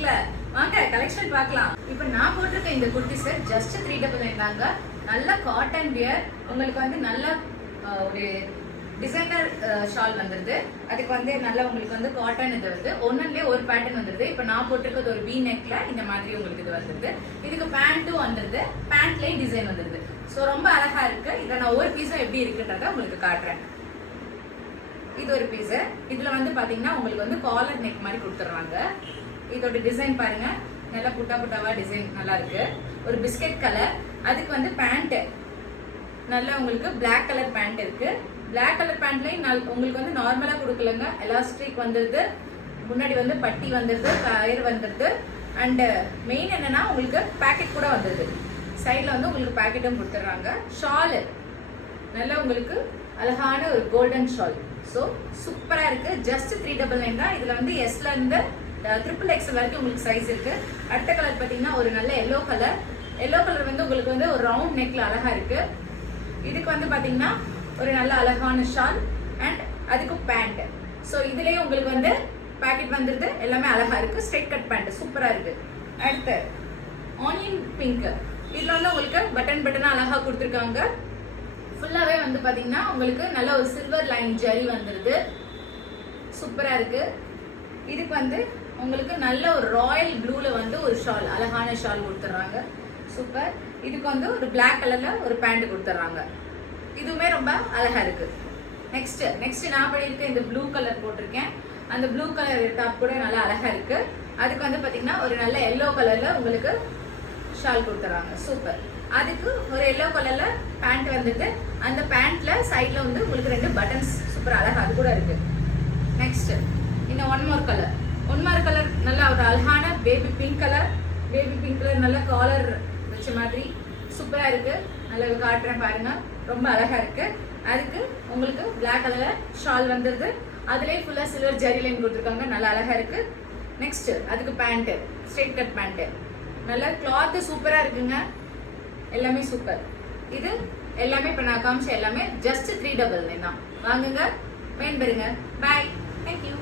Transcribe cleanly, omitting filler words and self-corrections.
வீட்ல வாங்க கலெக்ஷன் பார்க்கலாம். இப்போ நான் போட்டிருக்க இந்த குர்த்தி செட் ஜஸ்ட் 399 தாங்க. நல்ல காட்டன் வியர், உங்களுக்கு வந்து நல்ல ஒரு டிசைனர் ஷால் வந்துருது. அதுக்கு வந்து நல்லா உங்களுக்கு வந்து காட்டன் இது வந்து ஒன்னுலயே ஒரு பேட்டர்ன் வந்துருது. இப்போ நான் போட்டிருக்கிறது ஒரு வி நெக்ல இந்த மாதிரி உங்களுக்கு இது வந்துருது. இதுக்கு பேண்ட்டும் வந்துருது, பேண்ட்லயும் டிசைன் வந்துருது. ஸோ ரொம்ப அழகா இருக்கு. இதை நான் ஒரு பீஸும் எப்படி இருக்குன்றத உங்களுக்கு காட்டுறேன். இது ஒரு பீஸ். இதுல வந்து பாத்தீங்கன்னா உங்களுக்கு வந்து காலர் நெக் மாதிரி கொடுத்துறாங்க. இதோட டிசைன் பாருங்க, நல்லா புட்டா புட்டாவா டிசைன் நல்லா இருக்கு. ஒரு பிஸ்கட் கலர். அதுக்கு வந்து பேண்ட் நல்லா உங்களுக்கு பிளாக் கலர் பேண்ட் இருக்கு. பிளாக் கலர் பேண்ட்லயும் உங்களுக்கு வந்து நார்மலா கொடுக்கலங்க, எலாஸ்டிக் வந்துருது, முன்னாடி வந்து பட்டி வந்துருது, கயிறு வந்துருது. அண்ட் மெயின் என்னன்னா உங்களுக்கு பேக்கெட் கூட வந்துருது. சைட்ல வந்து உங்களுக்கு பேக்கெட்டும் கொடுத்துட்றாங்க. ஷாலு நல்லா உங்களுக்கு அழகான ஒரு கோல்டன் ஷால். ஸோ சூப்பரா இருக்கு. ஜஸ்ட் 399 தான். இதுல வந்து எஸ்ல இருந்து XXL வரைக்கும் உங்களுக்கு சைஸ் இருக்கு. அடுத்த கலர் பாத்தீங்கன்னா ஒரு நல்ல எல்லோ கலர். எல்லோ கலர் வந்து உங்களுக்கு வந்து ஒரு ரவுண்ட் நெக்ல அழகா இருக்கு. இதுக்கு வந்து பாத்தீங்கன்னா ஒரு நல்ல அழகான ஷால் அண்ட் அதுக்கு பேண்ட். ஸோ இதுலயே உங்களுக்கு வந்து பேக்கெட் வந்துருது. எல்லாமே அழகா இருக்கு. ஸ்ட்ரெயிட் கட் பேண்ட் சூப்பரா இருக்கு. அடுத்து ஆனியன் பிங்க். இதுல வந்து உங்களுக்கு பட்டன் பட்டனா அழகா கொடுத்துருக்காங்க. ஃபுல்லாவே வந்து பாத்தீங்கன்னா உங்களுக்கு நல்ல ஒரு சில்வர் லைன் ஜரி வந்துருது. சூப்பரா இருக்கு. இதுக்கு வந்து உங்களுக்கு நல்ல ஒரு ராயல் ப்ளூல வந்து ஒரு ஷால், அழகான ஷால் கொடுத்துறாங்க. சூப்பர். இதுக்கு வந்து ஒரு பிளாக் கலர்ல ஒரு பேண்ட் கொடுத்துறாங்க. இதுவுமே ரொம்ப அழகா இருக்கு. நெக்ஸ்ட் நான் பண்ணியிருக்கேன் இந்த ப்ளூ கலர் போட்டிருக்கேன். அந்த ப்ளூ கலர் டாப் கூட நல்லா அழகா இருக்கு. அதுக்கு வந்து பாத்தீங்கன்னா ஒரு நல்ல எல்லோ கலர்ல உங்களுக்கு ஷால் கொடுத்துறாங்க. சூப்பர். அதுக்கு ஒரு எல்லோ கலர்ல பேண்ட் வந்துட்டு அந்த பேண்ட்ல சைட்ல வந்து உங்களுக்கு 2 பட்டன்ஸ் சூப்பர் அழகா அது கூட இருக்கு. நெக்ஸ்ட் இன்னும் ஒன் மோர் கலர் நல்ல ஒரு அழகான பேபி பிங்க் கலர் நல்ல காலர் வச்ச மாதிரி சூப்பரா இருக்கு. நல்லா காட்டுறேன் பாருங்க, ரொம்ப அழகா இருக்கு. அதுக்கு உங்களுக்கு பிளாக் கலர்ல ஷால் வந்துருது. அதுலயே ஃபுல்லா சில்வர் ஜரி லைன் கொடுத்துருக்காங்க. நல்லா அழகா இருக்கு. நெக்ஸ்ட் அதுக்கு பேண்ட், ஸ்ட்ரெயிட் கட் பேண்ட், நல்ல கிளாத் சூப்பரா இருக்குங்க. எல்லாமே சூப்பர். இது எல்லாமே இப்ப நான் காமிச்ச எல்லாமே ஜஸ்ட் 399 தான். வாங்குங்க, பயன்பெறுங்க. பாய், தேங்க்யூ.